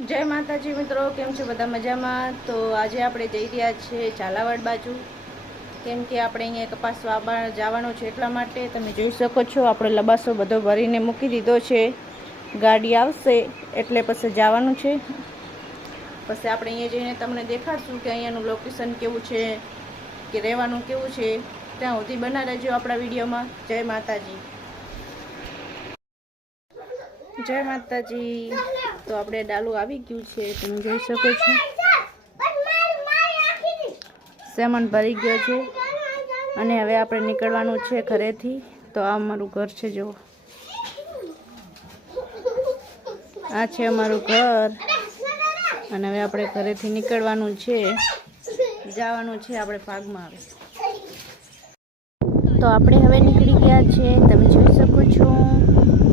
जय माताजी मित्रों, केम छो बधा मजामां। तो आज આપણે જઈ રહ્યા છીએ ઝાલાવાડ બાજુ, કેમ કે આપણે અહીંયા કપાસ વાવવા જવાનું છે, એટલા માટે તમે જોઈ શકો છો આપણે લબાસો બધો ભરીને મૂકી દીધો છે। ગાડી આવશે એટલે પછી જવાનું છે। પછી આપણે અહીંયા જઈને તમને દેખાડશું કે અહીંયાનું લોકેશન કેવું છે, કે રહેવાનું કેવું છે। ત્યાં સુધી બના રહેજો આપણા વિડીયોમાં। જય માતાજી, जय माताजी। तो આપણે ડાલુ આવી ગયું છે, તમે જોઈ શકો છો। સેમન ભરી ગયો છે અને હવે આપણે નીકળવાનું છે ઘરેથી। તો આ અમારું ઘર છે, જુઓ આ છે અમારું ઘર। અને હવે આપણે ઘરેથી નીકળવાનું છે, જવાનું છે આપણે ભાગમાં। આવે તો આપણે હવે નીકળી ગયા છે, તમે જોઈ શકો છો।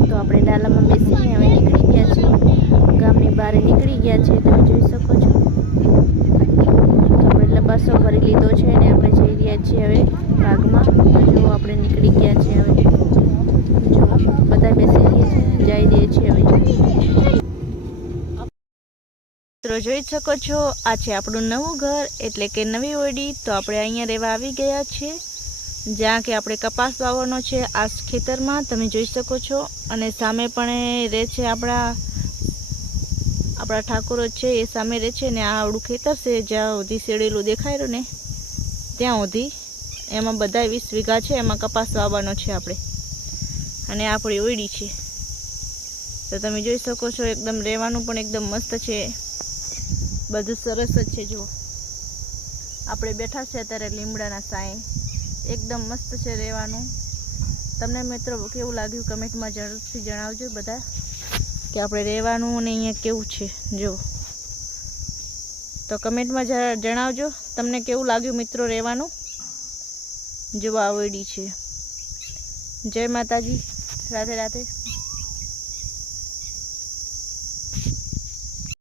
तो આપણે ડાલામાં બેસીને હવે નીકળી ગયા છે, ગામની બહાર નીકળી ગયા છે, તમે જોઈ શકો છો। તો આપણે લબાસો ભરી લીધો છે અને આપણે જઈ રહ્યા છીએ હવે ભાગમાં। તો જો આપણે નીકળી ગયા છે, હવે જો બધા બેસી ગયા છે, જઈ રહ્યા છીએ હવે। મિત્રો જોઈ શકો છો, આ છે આપણું નવું ઘર, એટલે કે નવી ઓરડી। તો આપણે અહીંયા રહેવા આવી ગયા છે, જ્યાં કે આપણે કપાસ વાવવાનો છે આ ખેતરમાં, તમે જોઈ શકો છો। અને સામે પણ રહે છે આપણા ઠાકોર છે, એ સામે રહે છે ને આ આવડું ખેતર છે, જ્યાં સુધી શેડેલું દેખાય રહ્યું ને ત્યાં સુધી એમાં બધા 20 વીઘા છે, એમાં કપાસ વાવવાનો છે આપણે। અને આપણી ઓયડી છે, તો તમે જોઈ શકો છો। એકદમ રહેવાનું પણ એકદમ મસ્ત છે, બધું સરસ જ છે। જુઓ આપણે બેઠા છે અત્યારે લીમડાના સાંયે, एकदम मस्त है રહેવાનું। તમને મિત્રો કેવું લાગ્યું કમેન્ટમાં જરૂરથી જણાવજો બધા, કે આપણે રહેવાનું અને અહીંયા કેવું છે। જો તો કમેન્ટમાં જણાવજો તમને કેવું લાગ્યું મિત્રો રહેવાનું। જો આ ઓયડી છે। જય માતાજી, રાધે રાધે।